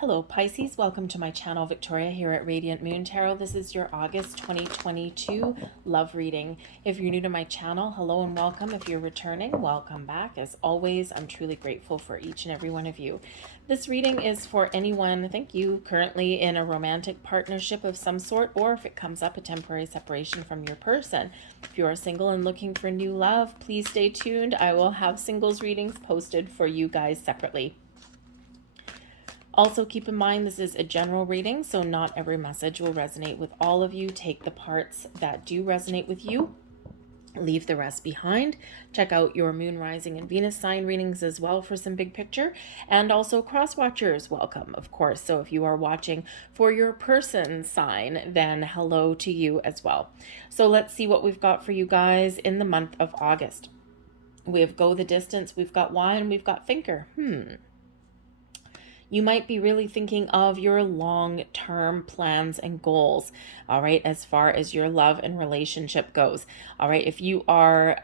Hello Pisces, welcome to my channel. Victoria here at Radiant Moon Tarot. This is your August 2022 love reading. If you're new to my channel, hello and welcome. If you're returning, welcome back. As always, I'm truly grateful for each and every one of you. This reading is for anyone, thank you, currently in a romantic partnership of some sort, or if it comes up, a temporary separation from your person. If you are single and looking for new love, please stay tuned. I will have singles readings posted for you guys separately. Also, keep in mind this is a general reading, so not every message will resonate with all of you. Take the parts that do resonate with you, leave the rest behind. Check out your moon, rising, and Venus sign readings as well for some big picture. And also cross watchers, welcome, of course. So if you are watching for your person sign, then hello to you as well. So let's see what we've got for you guys in the month of August. We have Go the Distance, we've got Why, and we've got Thinker. You might be really thinking of your long-term plans and goals, all right, as far as your love and relationship goes, all right? If you are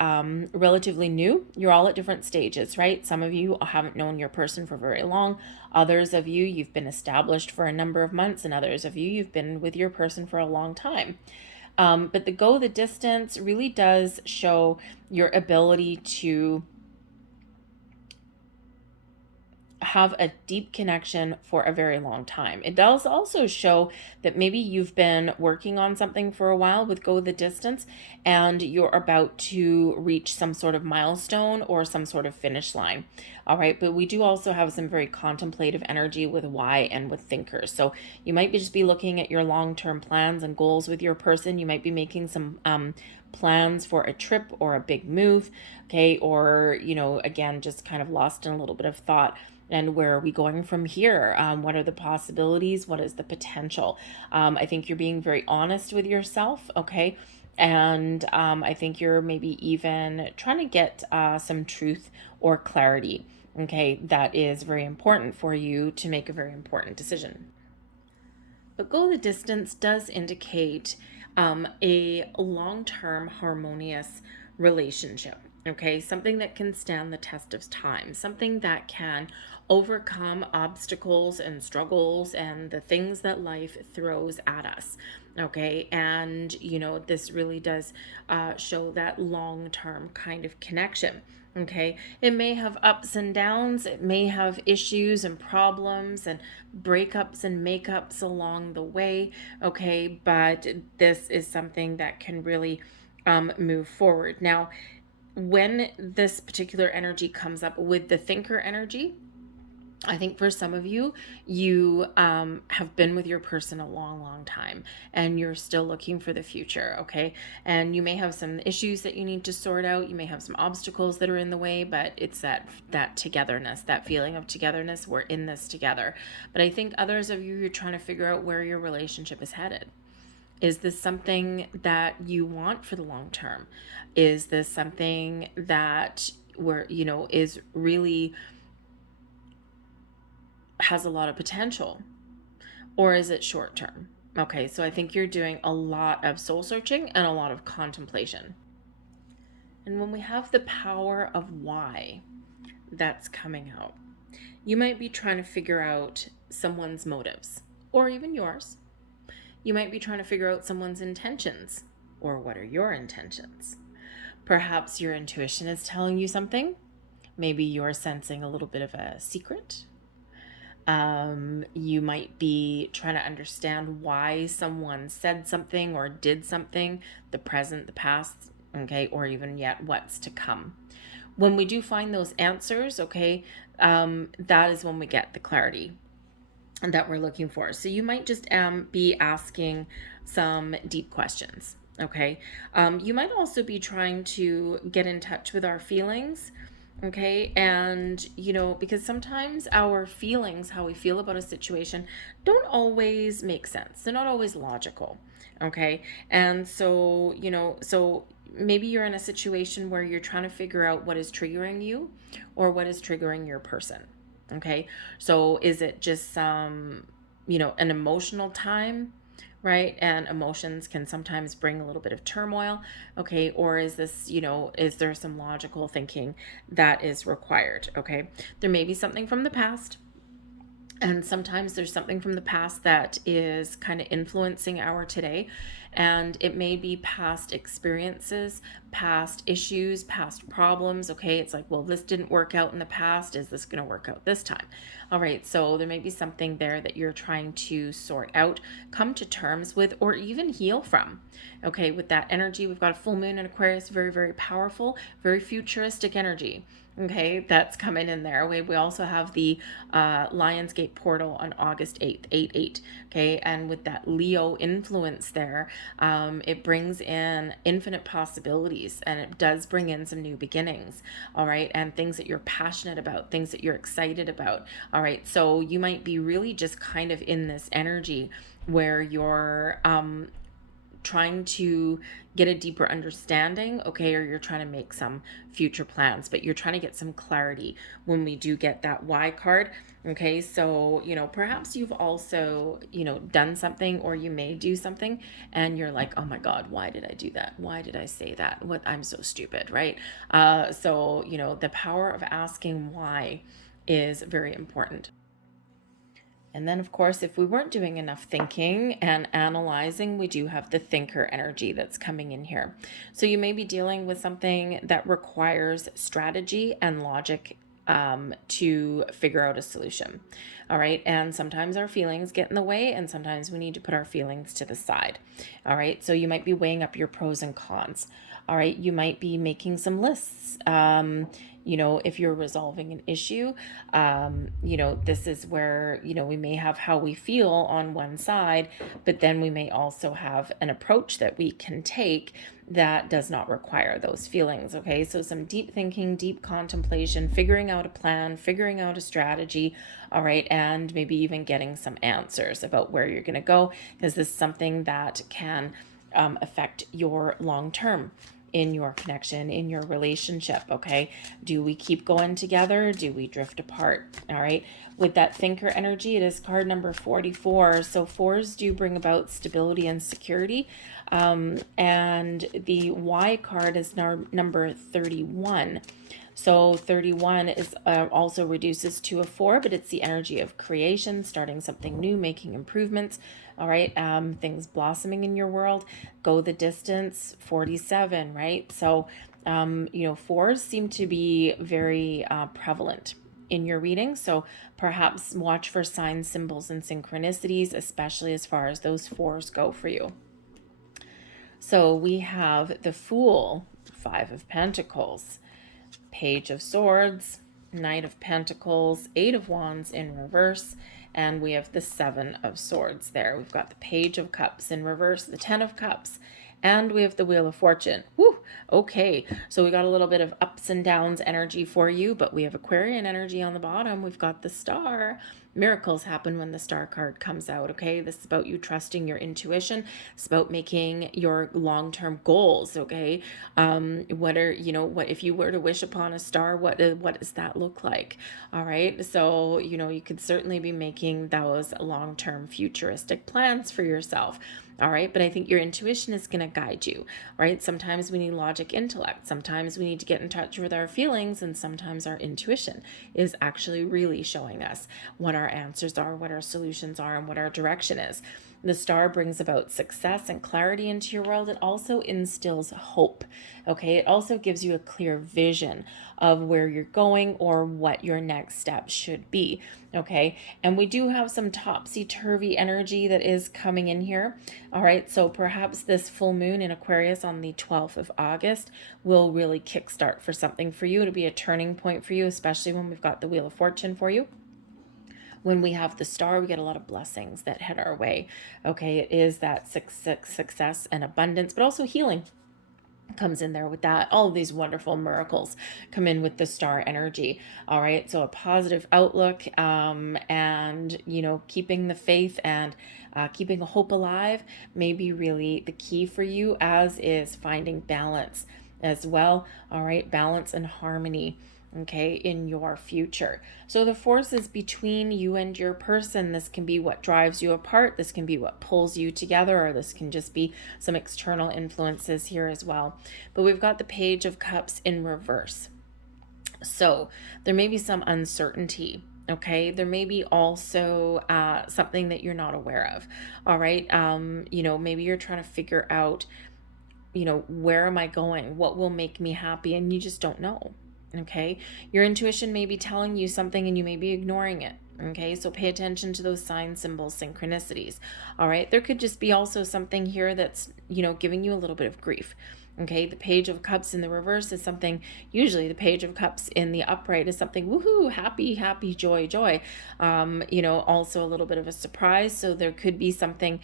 relatively new, you're all at different stages, right? Some of you haven't known your person for very long. Others of you, you've been established for a number of months, and others of you, you've been with your person for a long time. But the Go the Distance really does show your ability to have a deep connection for a very long time. It does also show that maybe you've been working on something for a while with Go the Distance and you're about to reach some sort of milestone or some sort of finish line. All right, but we do also have some very contemplative energy with Why and with Thinkers. So you might just be looking at your long-term plans and goals with your person. You might be making some plans for a trip or a big move, okay? Or, you know, again, just kind of lost in a little bit of thought. And where are we going from here? What are the possibilities? What is the potential? I think you're being very honest with yourself, okay? And I think you're maybe even trying to get some truth or clarity, okay? That is very important for you to make a very important decision. But Go the Distance does indicate a long-term harmonious relationship. Okay, something that can stand the test of time, something that can overcome obstacles and struggles and the things that life throws at us. Okay, and you know, this really does show that long-term kind of connection. Okay, it may have ups and downs, it may have issues and problems and breakups and makeups along the way. Okay, but this is something that can really move forward. Now, when this particular energy comes up with the Thinker energy, I think for some of you, you have been with your person a long time and you're still looking for the future, okay? And you may have some issues that you need to sort out. You may have some obstacles that are in the way, but it's that togetherness, that feeling of togetherness. We're in this together. But I think others of you, you're trying to figure out where your relationship is headed. Is this something that you want for the long term? Is this something that is really has a lot of potential? Or is it short term? Okay, so I think you're doing a lot of soul searching and a lot of contemplation. And when we have the power of Why that's coming out, you might be trying to figure out someone's motives, or even yours. You might be trying to figure out someone's intentions, or what are your intentions? Perhaps your intuition is telling you something. Maybe you're sensing a little bit of a secret. You might be trying to understand why someone said something or did something, the present, the past, okay, or even yet what's to come. When we do find those answers, okay, that is when we get the clarity that we're looking for. So you might just be asking some deep questions, okay? You might also be trying to get in touch with our feelings, okay? And, you know, because sometimes our feelings, how we feel about a situation, don't always make sense. They're not always logical, okay? And so, you know, so maybe you're in a situation where you're trying to figure out what is triggering you or what is triggering your person. Okay, so is it just an emotional time, right? And emotions can sometimes bring a little bit of turmoil. Okay, or is this, is there some logical thinking that is required? Okay, there may be something from the past. And sometimes there's something from the past that is kind of influencing our today. And it may be past experiences, past issues, past problems. Okay, it's like, well, this didn't work out in the past. Is this going to work out this time? All right, so there may be something there that you're trying to sort out, come to terms with, or even heal from. Okay, with that energy, we've got a full moon in Aquarius, very, very powerful, very futuristic energy. Okay, that's coming in there. We also have the Lionsgate portal on August 8th, 8-8. Okay, and with that Leo influence there, it brings in infinite possibilities, and it does bring in some new beginnings. All right, and things that you're passionate about, things that you're excited about. All right, so you might be really just kind of in this energy where you're trying to get a deeper understanding, okay, or you're trying to make some future plans, but you're trying to get some clarity when we do get that Y card. Okay, so, perhaps you've also, done something, or you may do something and you're like, oh my God, why did I do that? Why did I say that? I'm so stupid, right? So, the power of asking why is very important. And then, of course, if we weren't doing enough thinking and analyzing, we do have the thinker energy that's coming in here. So you may be dealing with something that requires strategy and logic to figure out a solution. All right. And sometimes our feelings get in the way, and sometimes we need to put our feelings to the side. All right. So you might be weighing up your pros and cons. All right. You might be making some lists. If you're resolving an issue, this is where, we may have how we feel on one side, but then we may also have an approach that we can take that does not require those feelings. Okay, so some deep thinking, deep contemplation, figuring out a plan, figuring out a strategy. All right, and maybe even getting some answers about where you're going to go, because this is something that can affect your long term in your connection, in your relationship. Okay, do we keep going together? Do we drift apart? All right, with that thinker energy, it is card number 44. So fours do bring about stability and security, and the Y card is now number 31. So 31 is also reduces to a 4, but it's the energy of creation, starting something new, making improvements. All right, things blossoming in your world. Go the distance, 47, right? So, fours seem to be very prevalent in your reading. So perhaps watch for signs, symbols, and synchronicities, especially as far as those fours go for you. So we have the Fool, 5 of Pentacles, Page of Swords, Knight of Pentacles, 8 of Wands in reverse, and we have the 7 of Swords there. We've got the Page of Cups in reverse, the 10 of Cups, and we have the Wheel of Fortune. Woo! Okay, so we got a little bit of ups and downs energy for you, but we have Aquarian energy on the bottom. We've got the Star. Miracles happen when the Star card comes out, okay? This is about you trusting your intuition. It's about making your long-term goals, okay? What if you were to wish upon a star, what does that look like? All right, so, you could certainly be making those long-term futuristic plans for yourself. All right, but I think your intuition is going to guide you, right? Sometimes we need logic, intellect. Sometimes we need to get in touch with our feelings, and sometimes our intuition is actually really showing us what our answers are, what our solutions are, and what our direction is. The Star brings about success and clarity into your world. It also instills hope, okay? It also gives you a clear vision of where you're going or what your next step should be, okay? And we do have some topsy-turvy energy that is coming in here, all right? So perhaps this full moon in Aquarius on the 12th of August will really kickstart for something for you. It'll be a turning point for you, especially when we've got the Wheel of Fortune for you. When we have the Star, we get a lot of blessings that head our way. Okay, it is that success and abundance, but also healing comes in there with that. All of these wonderful miracles come in with the Star energy. All right, so a positive outlook, and keeping the faith and keeping hope alive may be really the key for you, as is finding balance as well. All right, balance and harmony, okay, in your future. So the forces between you and your person, this can be what drives you apart, this can be what pulls you together, or this can just be some external influences here as well. But we've got the Page of Cups in reverse. So there may be some uncertainty, Okay, there may be also something that you're not aware of. All right, maybe you're trying to figure out, where am I going? What will make me happy? And you just don't know. Okay, your intuition may be telling you something and you may be ignoring it. Okay, so pay attention to those signs, symbols, synchronicities. All right, there could just be also something here that's, giving you a little bit of grief. Okay, the Page of Cups in the reverse is something, usually the Page of Cups in the upright is something, woohoo, happy, happy, joy, joy. Also a little bit of a surprise. So there could be something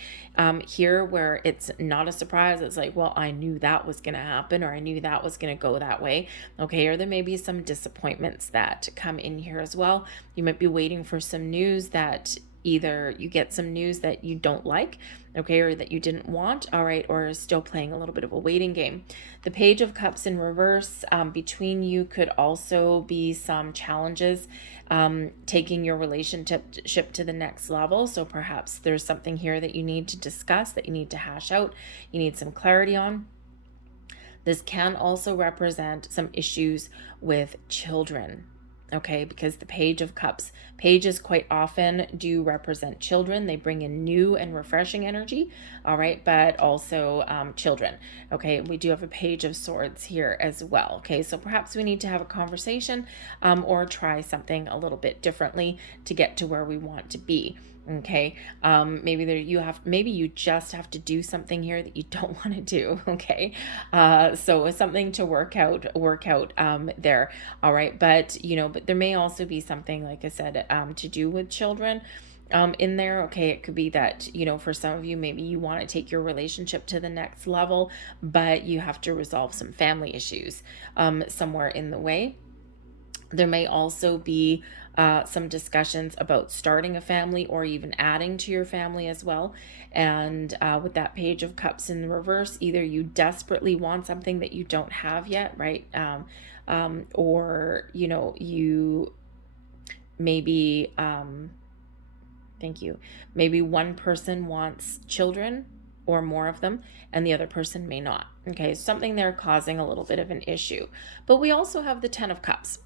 here where it's not a surprise. It's like, well, I knew that was going to happen, or I knew that was going to go that way. Okay, or there may be some disappointments that come in here as well. You might be waiting for some news that either you get some news that you don't like, okay, or that you didn't want, all right, or still playing a little bit of a waiting game. The Page of Cups in reverse, between you could also be some challenges taking your relationship to the next level. So perhaps there's something here that you need to discuss, that you need to hash out, you need some clarity on. This can also represent some issues with children. Okay, because the Page of Cups, pages quite often do represent children. They bring in new and refreshing energy, all right, but also children. Okay, we do have a Page of Swords here as well. Okay, so perhaps we need to have a conversation or try something a little bit differently to get to where we want to be. Okay, maybe you just have to do something here that you don't want to do. Okay, so it's something to work out there. All right, but there may also be something, like I said, to do with children in there. Okay, it could be that, for some of you, maybe you want to take your relationship to the next level, but you have to resolve some family issues somewhere in the way. There may also be some discussions about starting a family or even adding to your family as well. And with that Page of Cups in the reverse, either you desperately want something that you don't have yet, right? Or, you maybe, thank you, maybe one person wants children or more of them, and the other person may not. Okay, something there causing a little bit of an issue. But we also have the Ten of Cups.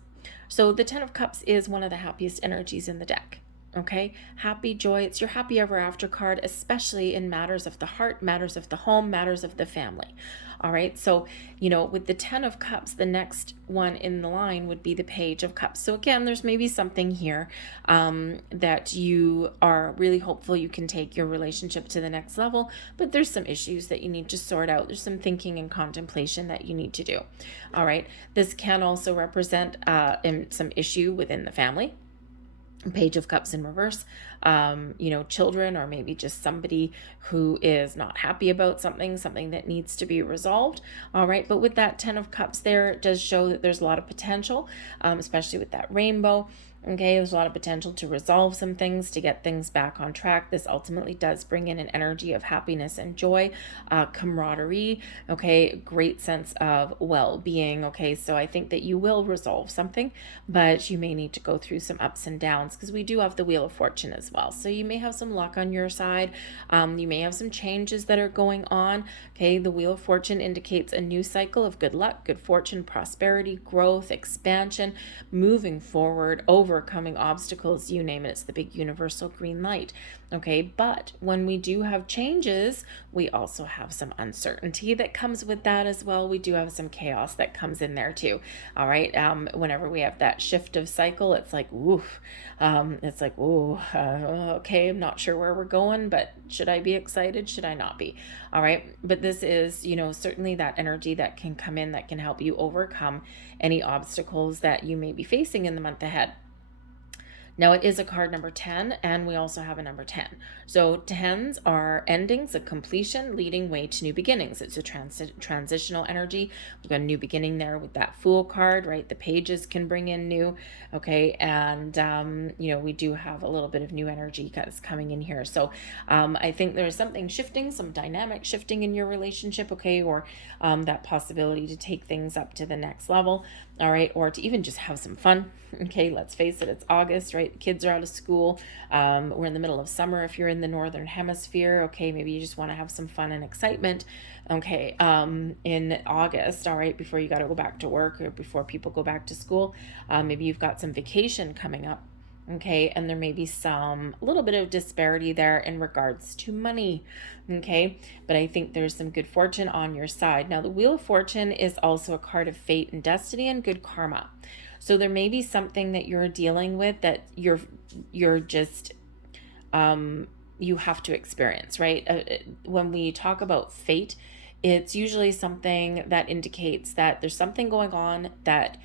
So the Ten of Cups is one of the happiest energies in the deck. Okay, happy, joy, it's your happy ever after card, especially in matters of the heart, matters of the home, matters of the family. All right, so with the Ten of Cups, the next one in the line would be the Page of Cups. So again, there's maybe something here that you are really hopeful you can take your relationship to the next level, but there's some issues that you need to sort out. There's some thinking and contemplation that you need to do. All right, this can also represent some issue within the family. Page of Cups in reverse, children, or maybe just somebody who is not happy about something that needs to be resolved. All right, but with that Ten of Cups there, it does show that there's a lot of potential, especially with that rainbow. Okay, there's a lot of potential to resolve some things, to get things back on track. This ultimately does bring in an energy of happiness and joy, camaraderie, okay, great sense of well-being. Okay, so I think that you will resolve something, but you may need to go through some ups and downs, because we do have the Wheel of Fortune as well. So you may have some luck on your side. You may have some changes that are going on. Okay, the Wheel of Fortune indicates a new cycle of good luck, good fortune, prosperity, growth, expansion, moving forward, overcoming obstacles, you name it. It's the big universal green light. Okay, but when we do have changes, we also have some uncertainty that comes with that as well. We do have some chaos that comes in there too. All right, whenever we have that shift of cycle, it's like, oof, okay, I'm not sure where we're going, but should I be excited? Should I not be? All right, but this is, certainly that energy that can come in that can help you overcome any obstacles that you may be facing in the month ahead. Now, it is a card number 10, and we also have a number 10. So 10s are endings, a completion, leading way to new beginnings. It's a transitional energy. We've got a new beginning there with that Fool card, right? The pages can bring in new, okay? And, we do have a little bit of new energy that's coming in here. So I think there's something shifting, some dynamic shifting in your relationship, okay? Or that possibility to take things up to the next level, all right? Or to even just have some fun, okay? Let's face it, it's August, right? Kids are out of school. We're in the middle of summer if you're in the northern hemisphere. Okay, maybe you just want to have some fun and excitement, okay, in August, all right, before you got to go back to work or before people go back to school. Maybe you've got some vacation coming up. Okay, and there may be some a little bit of disparity there in regards to money. Okay, but I think there's some good fortune on your side. Now, the Wheel of Fortune is also a card of fate and destiny and good karma. So there may be something that you're dealing with that you're just you have to experience, right? When we talk about fate, it's usually something that indicates that there's something going on that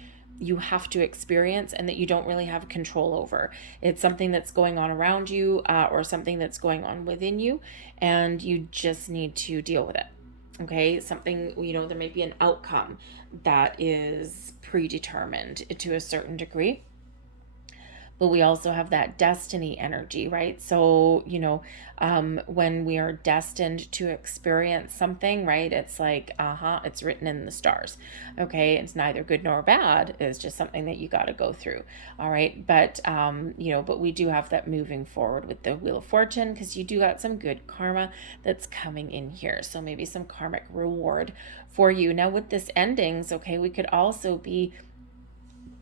you have to experience and that you don't really have control over. It's something that's going on around you, or something that's going on within you, and you just need to deal with it. Okay, something, there may be an outcome that is predetermined to a certain degree, but we also have that destiny energy, right? So, when we are destined to experience something, right, it's like, it's written in the stars. Okay, it's neither good nor bad. It's just something that you got to go through. All right, but we do have that moving forward with the Wheel of Fortune, because you do got some good karma that's coming in here. So maybe some karmic reward for you. Now, with this endings, okay, we could also be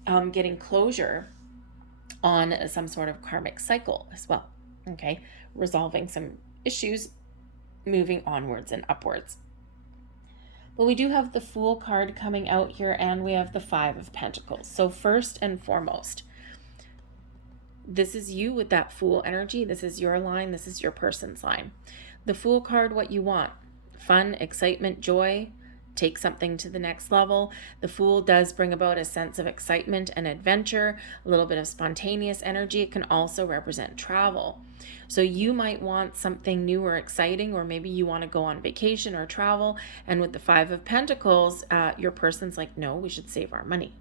getting closure on some sort of karmic cycle as well. Okay, resolving some issues, moving onwards and upwards. But we do have the Fool card coming out here, and we have the Five of Pentacles. So first and foremost, this is you with that Fool energy. This is your line. This is your person's line. The Fool card, what you want: fun, excitement, joy. Take something to the next level. The Fool does bring about a sense of excitement and adventure, a little bit of spontaneous energy. It can also represent travel. So you might want something new or exciting, or maybe you want to go on vacation or travel. And with the Five of Pentacles, your person's like, no, we should save our money,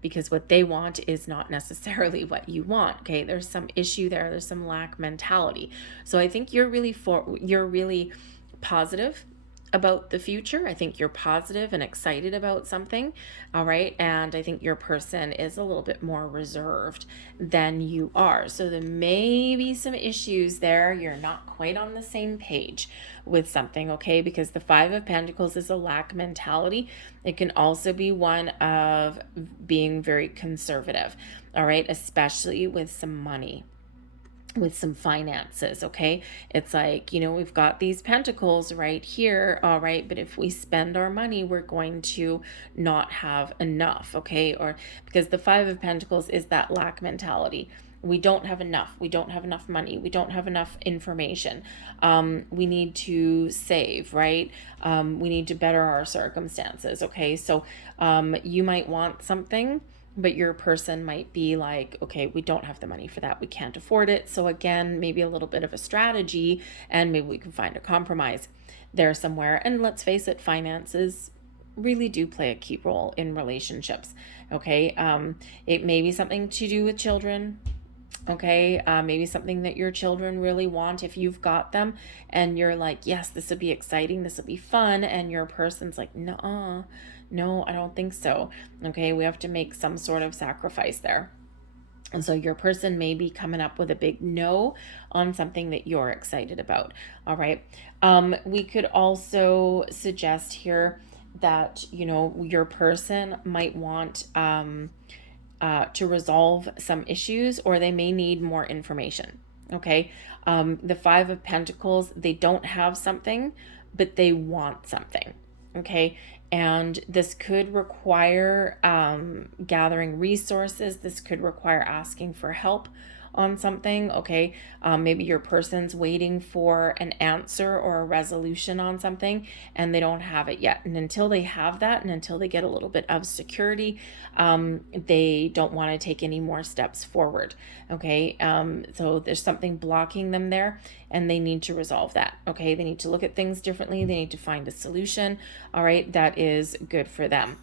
because what they want is not necessarily what you want. Okay, there's some issue there. There's some lack mentality. So I think you're really positive about the future. I think you're positive and excited about something. All right, and I think your person is a little bit more reserved than you are. So there may be some issues there. You're not quite on the same page with something, okay? Because the Five of Pentacles is a lack mentality. It can also be one of being very conservative, all right, especially with some money, with some finances. Okay, it's like, we've got these pentacles right here, all right, but if we spend our money, we're going to not have enough. Okay, or because the Five of Pentacles is that lack mentality. We don't have enough. We don't have enough money. We don't have enough information. We need to save, right? We need to better our circumstances. Okay, so you might want something, but your person might be like, okay, we don't have the money for that. We can't afford it. So again, maybe a little bit of a strategy, and maybe we can find a compromise there somewhere. And let's face it, finances really do play a key role in relationships. Okay, it may be something to do with children. Okay, maybe something that your children really want if you've got them, and you're like, yes, this would be exciting, this would be fun, and your person's like, no, I don't think so. Okay, we have to make some sort of sacrifice there. And so your person may be coming up with a big no on something that you're excited about. All right, we could also suggest here that, your person might want to resolve some issues, or they may need more information. Okay, the Five of Pentacles, they don't have something, but they want something. Okay, and this could require gathering resources. This could require asking for help on something. Okay, maybe your person's waiting for an answer or a resolution on something, and they don't have it yet. And until they have that, and until they get a little bit of security, they don't want to take any more steps forward. Okay, so there's something blocking them there, and they need to resolve that. Okay, they need to look at things differently. They need to find a solution. All right, that is good for them.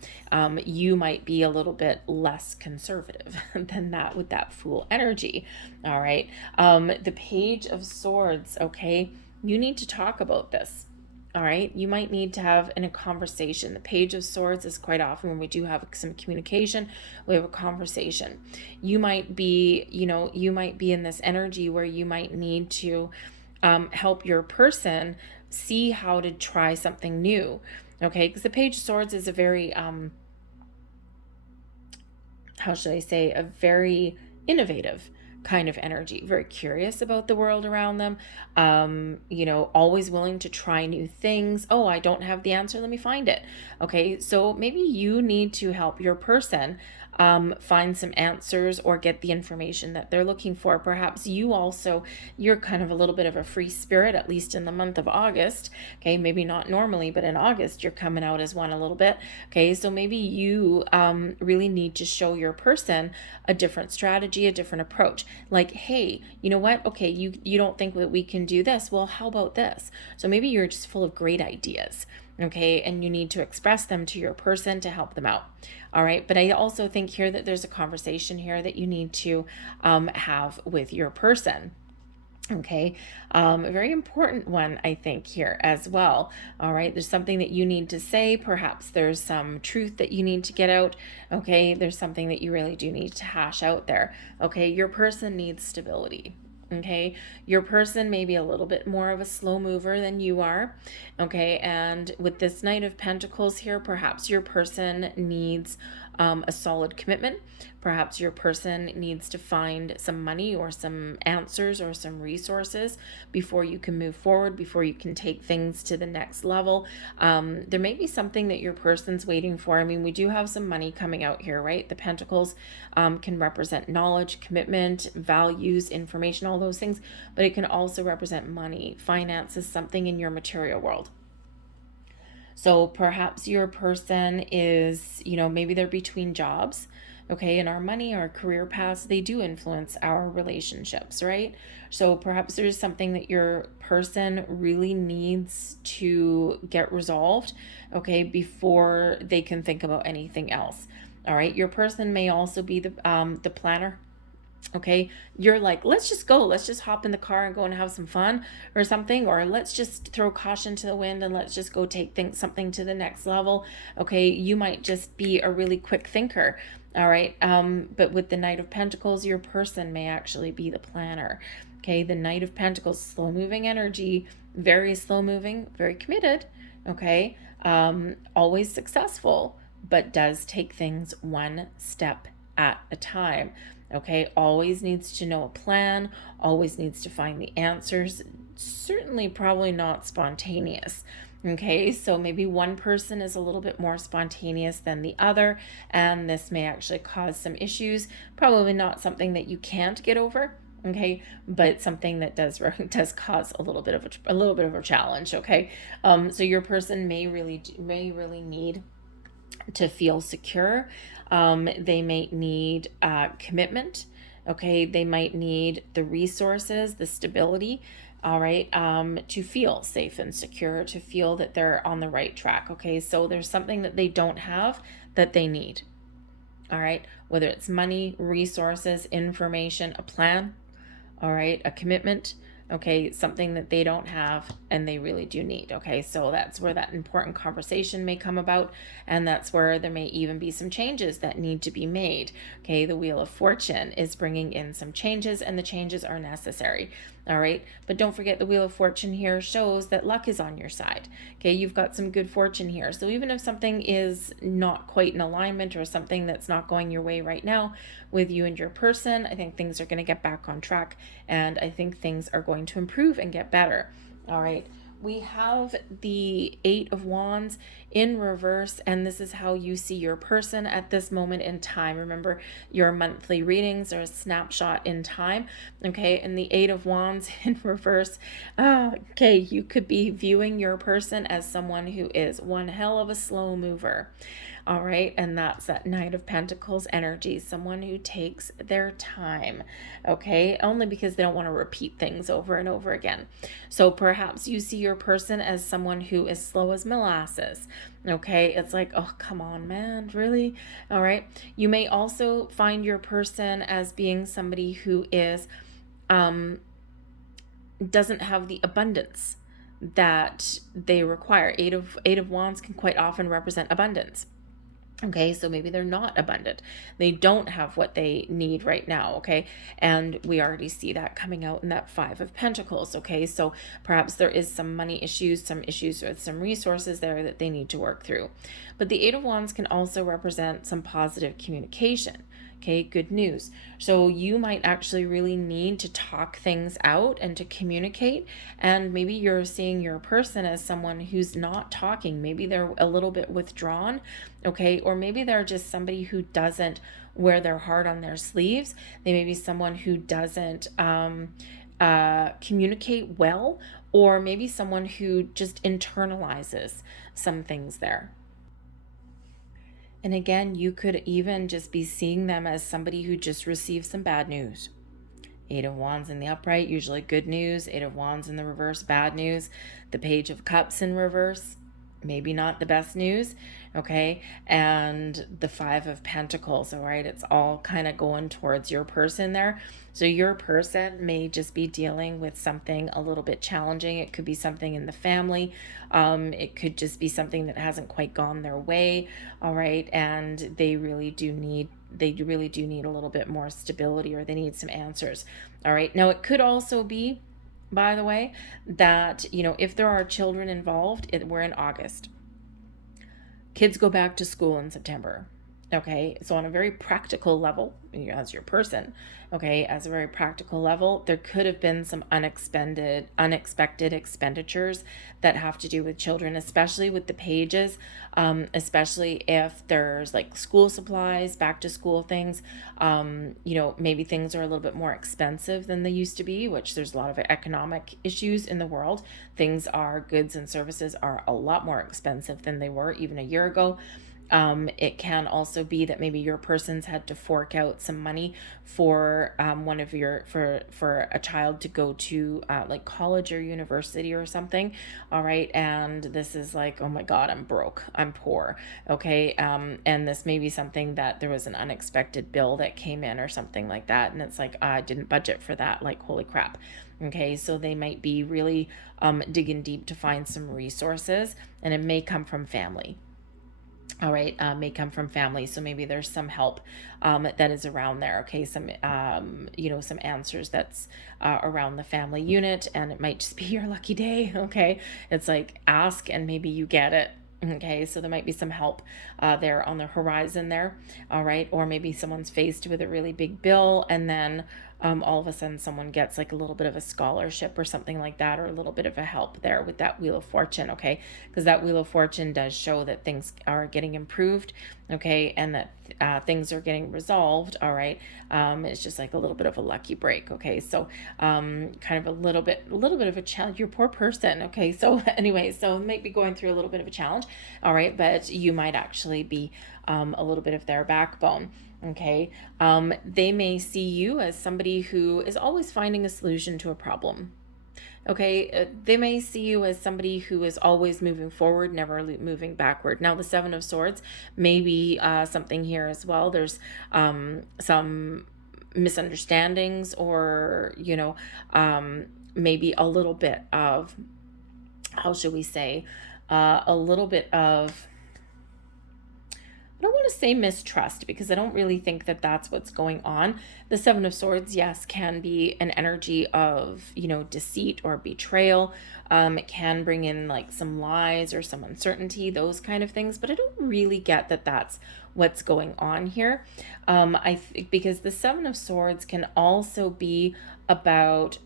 You might be a little bit less conservative than that with that Fool energy. All right, the Page of Swords. Okay, you need to talk about this. All right, you might need to have a conversation. The Page of Swords is quite often when we do have some communication, we have a conversation. You might be, you might be in this energy where you might need to help your person see how to try something new. Okay, because the Page of Swords is a very, how should I say, a very innovative kind of energy, very curious about the world around them, always willing to try new things. Oh, I don't have the answer, let me find it. Okay, so maybe you need to help your person find some answers or get the information that they're looking for. Perhaps you're kind of a little bit of a free spirit, at least in the month of August. Okay, maybe not normally, but in August, you're coming out as one a little bit. Okay, so maybe you really need to show your person a different strategy, a different approach. Like, hey, you know what? Okay, you don't think that we can do this. Well, how about this? So maybe you're just full of great ideas. Okay, and you need to express them to your person to help them out. All right, but I also think here that there's a conversation here that you need to have with your person. Okay, a very important one, I think, here as well. All right, there's something that you need to say. Perhaps there's some truth that you need to get out. Okay, there's something that you really do need to hash out there. Okay, your person needs stability. Okay, your person may be a little bit more of a slow mover than you are. Okay, and with this Knight of Pentacles here, perhaps your person needs a solid commitment. Perhaps your person needs to find some money or some answers or some resources before you can move forward, before you can take things to the next level. There may be something that your person's waiting for. I mean, we do have some money coming out here, right? The Pentacles can represent knowledge, commitment, values, information, all those things, but it can also represent money, finances, something in your material world. So perhaps your person is, maybe they're between jobs. Okay, and our money, our career paths, they do influence our relationships, right? So perhaps there's something that your person really needs to get resolved, okay, before they can think about anything else. All right, your person may also be the planner. Okay, you're like, let's just go, let's just hop in the car and go and have some fun or something, or let's just throw caution to the wind and let's just go take something to the next level. Okay, you might just be a really quick thinker. All right, but with the Knight of Pentacles, your person may actually be the planner. Okay, the Knight of Pentacles, slow moving energy, very slow moving, very committed. Okay, always successful, but does take things one step at a time. Okay, always needs to know a plan, always needs to find the answers, certainly probably not spontaneous. Okay, so maybe one person is a little bit more spontaneous than the other, and this may actually cause some issues. Probably not something that you can't get over, okay, but something that does cause a little bit of a challenge. Okay, so your person may really need to feel secure. They might need commitment. Okay, they might need the resources, the stability. All right, to feel safe and secure, to feel that they're on the right track. Okay, so there's something that they don't have that they need. All right, whether it's money, resources, information, a plan, all right, a commitment, okay, something that they don't have and they really do need. Okay, so that's where that important conversation may come about, and that's where there may even be some changes that need to be made. Okay, the Wheel of Fortune is bringing in some changes, and the changes are necessary. All right, but don't forget, the Wheel of Fortune here shows that luck is on your side. Okay, you've got some good fortune here. So even if something is not quite in alignment or something that's not going your way right now with you and your person, I think things are going to get back on track, and I think things are going to improve and get better. All right, we have the Eight of Wands in reverse, and this is how you see your person at this moment in time. Remember, your monthly readings are a snapshot in time. Okay, and the Eight of Wands in reverse, okay, you could be viewing your person as someone who is one hell of a slow mover. All right, and that's that Knight of Pentacles energy, someone who takes their time, okay, only because they don't want to repeat things over and over again. So perhaps you see your person as someone who is slow as molasses, okay, it's like, oh, come on, man, really? All right, you may also find your person as being somebody who is, doesn't have the abundance that they require. Eight of Wands can quite often represent abundance. Okay, so maybe they're not abundant. They don't have what they need right now, okay? And we already see that coming out in that Five of Pentacles, okay? So perhaps there is some money issues, some issues with some resources there that they need to work through. But the Eight of Wands can also represent some positive communication. Okay, good news. So you might actually really need to talk things out and to communicate. And maybe you're seeing your person as someone who's not talking. Maybe they're a little bit withdrawn, okay? Or maybe they're just somebody who doesn't wear their heart on their sleeves. They may be someone who doesn't communicate well, or maybe someone who just internalizes some things there. And again, you could even just be seeing them as somebody who just received some bad news. Eight of Wands in the upright, usually good news. Eight of Wands in the reverse, bad news. The Page of Cups in reverse, maybe not the best news, okay? And the Five of Pentacles, all right? It's all kind of going towards your person there. So your person may just be dealing with something a little bit challenging. It could be something in the family. It could just be something that hasn't quite gone their way, all right? And they really do need a little bit more stability, or they need some answers. All right. Now, it could also be, by the way, that, if there are children involved, we're in August. Kids go back to school in September. Okay. So on a very practical level, as your person, okay, as a very practical level, there could have been some unexpected expenditures that have to do with children, especially with the pages, especially if there's like school supplies, back to school things. Maybe things are a little bit more expensive than they used to be, which there's a lot of economic issues in the world. Goods and services are a lot more expensive than they were even a year ago. It can also be that maybe your person's had to fork out some money for for a child to go to like college or university or something. All right, and this is like, oh my God, I'm broke, I'm poor. Okay, and this may be something that there was an unexpected bill that came in or something like that, and it's like, I didn't budget for that. Like, holy crap. Okay, so they might be really digging deep to find some resources, and it may come from family. All right, may come from family. So maybe there's some help that is around there. Okay, some answers that's around the family unit, and it might just be your lucky day. Okay, it's like ask and maybe you get it. Okay, so there might be some help there on the horizon there. All right, or maybe someone's faced with a really big bill, and then all of a sudden someone gets like a little bit of a scholarship or something like that, or a little bit of a help there with that Wheel of Fortune. Okay, because that Wheel of Fortune does show that things are getting improved. Okay, and that things are getting resolved. All right, it's just like a little bit of a lucky break. Okay, so kind of a little bit of a challenge. Your poor person. Okay, so anyway, so might be going through a little bit of a challenge. All right, but you might actually be a little bit of their backbone. Okay, they may see you as somebody who is always finding a solution to a problem. Okay, they may see you as somebody who is always moving forward, never moving backward. Now, the Seven of Swords may be something here as well. There's some misunderstandings, or maybe a little bit of, how should we say, a little bit of, I don't want to say mistrust, because I don't really think that that's what's going on. The Seven of Swords, yes, can be an energy of, deceit or betrayal. It can bring in like some lies or some uncertainty, those kind of things. But I don't really get that that's what's going on here. I think because the Seven of Swords can also be about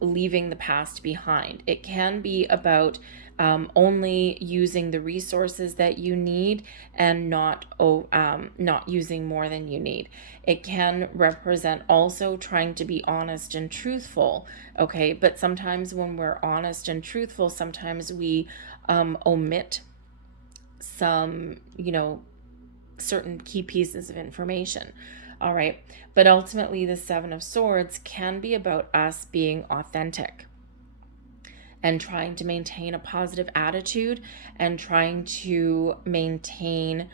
leaving the past behind. It can be about only using the resources that you need, and not using more than you need. It can represent also trying to be honest and truthful. Okay, but sometimes when we're honest and truthful, sometimes we omit some, certain key pieces of information. All right, but ultimately the Seven of Swords can be about us being authentic and trying to maintain a positive attitude, and trying to maintain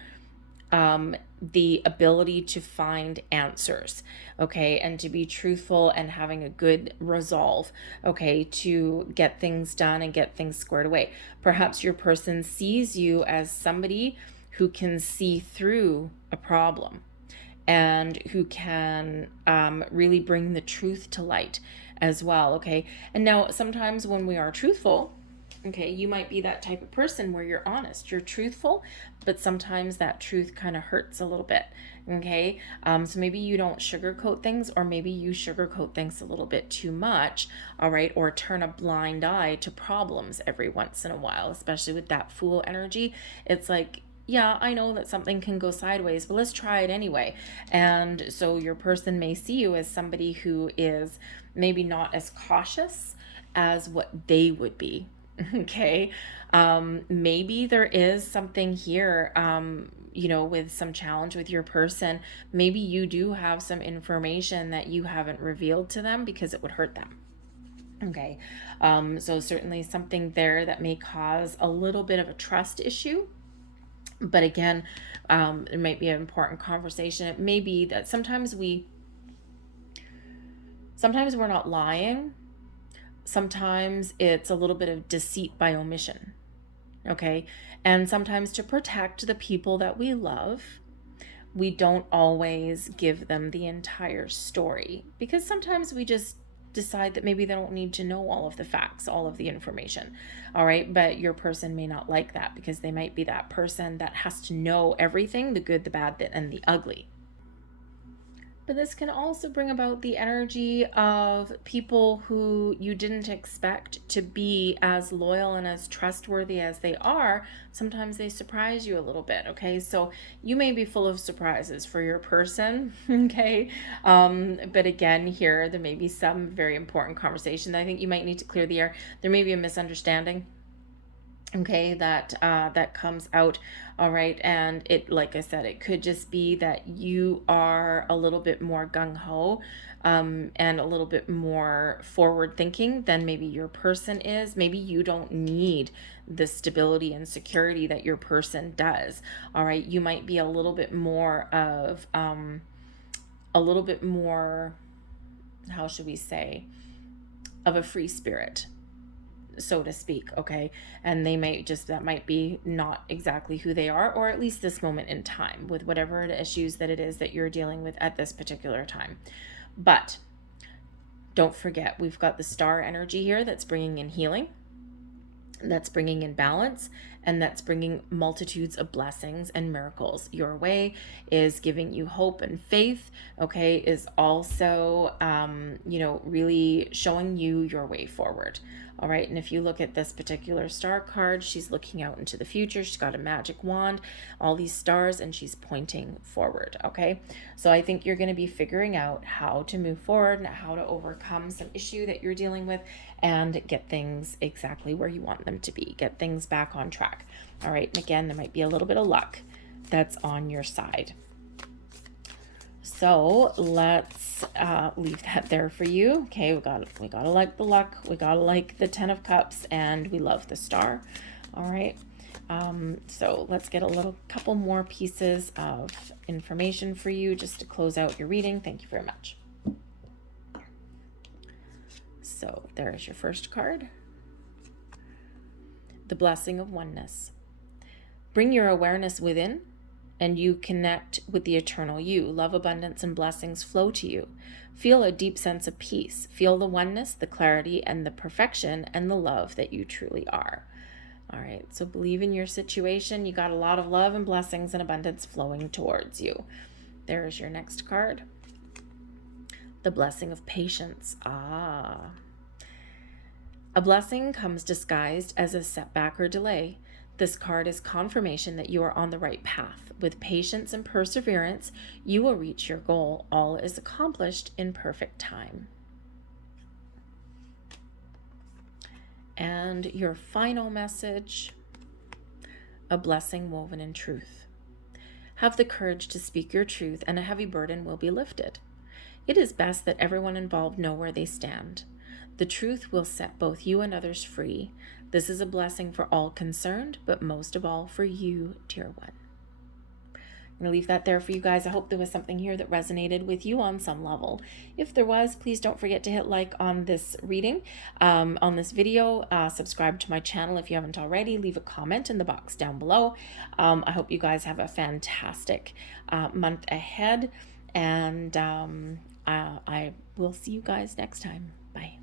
the ability to find answers, okay, and to be truthful and having a good resolve, okay, to get things done and get things squared away. Perhaps your person sees you as somebody who can see through a problem, and who can really bring the truth to light as well. Okay, and now sometimes when we are truthful, Okay, you might be that type of person where you're honest, you're truthful, but sometimes that truth kind of hurts a little bit. Okay, so maybe you don't sugarcoat things, or maybe you sugarcoat things a little bit too much, all right, or turn a blind eye to problems every once in a while, especially with that Fool energy. It's like, yeah, I know that something can go sideways, but let's try it anyway. And so your person may see you as somebody who is maybe not as cautious as what they would be. Okay. Maybe there is something here, with some challenge with your person. Maybe you do have some information that you haven't revealed to them because it would hurt them. Okay. So certainly something there that may cause a little bit of a trust issue. But again, it might be an important conversation. It may be that sometimes we're not lying. Sometimes it's a little bit of deceit by omission. Okay. And sometimes to protect the people that we love, we don't always give them the entire story, because sometimes we just decide that maybe they don't need to know all of the facts, all of the information. All right. But your person may not like that, because they might be that person that has to know everything, the good, the bad, and the ugly. But this can also bring about the energy of people who you didn't expect to be as loyal and as trustworthy as they are. Sometimes they surprise you a little bit, okay? So you may be full of surprises for your person, okay? But again, here, there may be some very important conversation that I think you might need to clear the air. There may be a misunderstanding, okay, that comes out. All right. And it, like I said, it could just be that you are a little bit more gung-ho, and a little bit more forward thinking than maybe your person is. Maybe you don't need the stability and security that your person does. All right. You might be a little bit more of how should we say, of a free spirit, so to speak. Okay. And that might be not exactly who they are, or at least this moment in time, with whatever issues that it is that you're dealing with at this particular time. But don't forget, we've got the star energy here that's bringing in healing, that's bringing in balance, and that's bringing multitudes of blessings and miracles your way, is giving you hope and faith, okay, is also, really showing you your way forward. All right. And if you look at this particular star card, she's looking out into the future. She's got a magic wand, all these stars, and she's pointing forward. Okay. So I think you're going to be figuring out how to move forward and how to overcome some issue that you're dealing with, and get things exactly where you want them to be, get things back on track. All right. And again, there might be a little bit of luck that's on your side. So let's leave that there for you. Okay, we gotta like the luck, we gotta like the 10 of Cups, and we love the star. All right. So let's get a couple more pieces of information for you just to close out your reading. Thank you very much. So there's your first card. The blessing of oneness. Bring your awareness within, and you connect with the eternal you. Love, abundance, and blessings flow to you. Feel a deep sense of peace. Feel the oneness, the clarity, and the perfection, and the love that you truly are. All right, so believe in your situation. You got a lot of love and blessings and abundance flowing towards you. There's your next card. The blessing of patience. A blessing comes disguised as a setback or delay. This card is confirmation that you are on the right path. With patience and perseverance, you will reach your goal. All is accomplished in perfect time. And your final message, a blessing woven in truth. Have the courage to speak your truth, and a heavy burden will be lifted. It is best that everyone involved know where they stand. The truth will set both you and others free. This is a blessing for all concerned, but most of all for you, dear one. I'm going to leave that there for you guys. I hope there was something here that resonated with you on some level. If there was, please don't forget to hit like on this reading, on this video. Subscribe to my channel if you haven't already. Leave a comment in the box down below. I hope you guys have a fantastic month ahead, and I will see you guys next time. Bye.